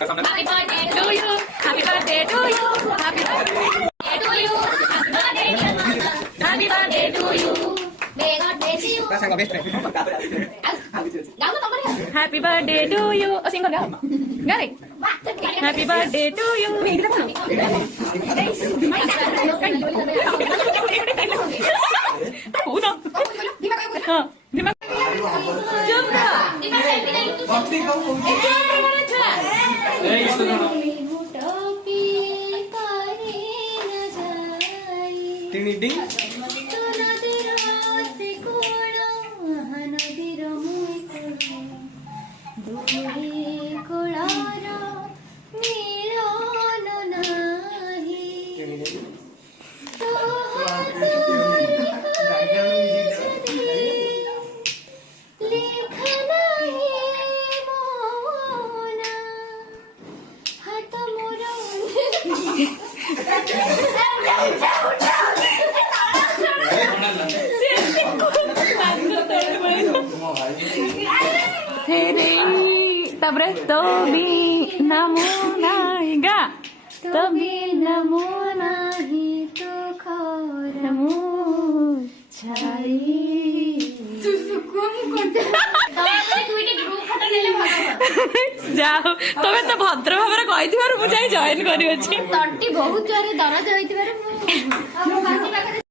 Happy birthday to you. Happy birthday to you. Happy birthday to you. Happy birthday to you. May God bless you. Happy birthday to you. Oh, sing go. Got it. Happy birthday to you. Uno. Tabre tobi namo nahi ga tobi namo nahi to kharamu chai যাও তবে তো ভদ্র ভাবে কইଥିବାରୁ ମୁଁ ଯାଇ join କରିଅଛି ତଣ୍ଟି ବହୁତ ଜୋରେ ଦରଜ ହୋଇଥିବାରୁ ମୁଁ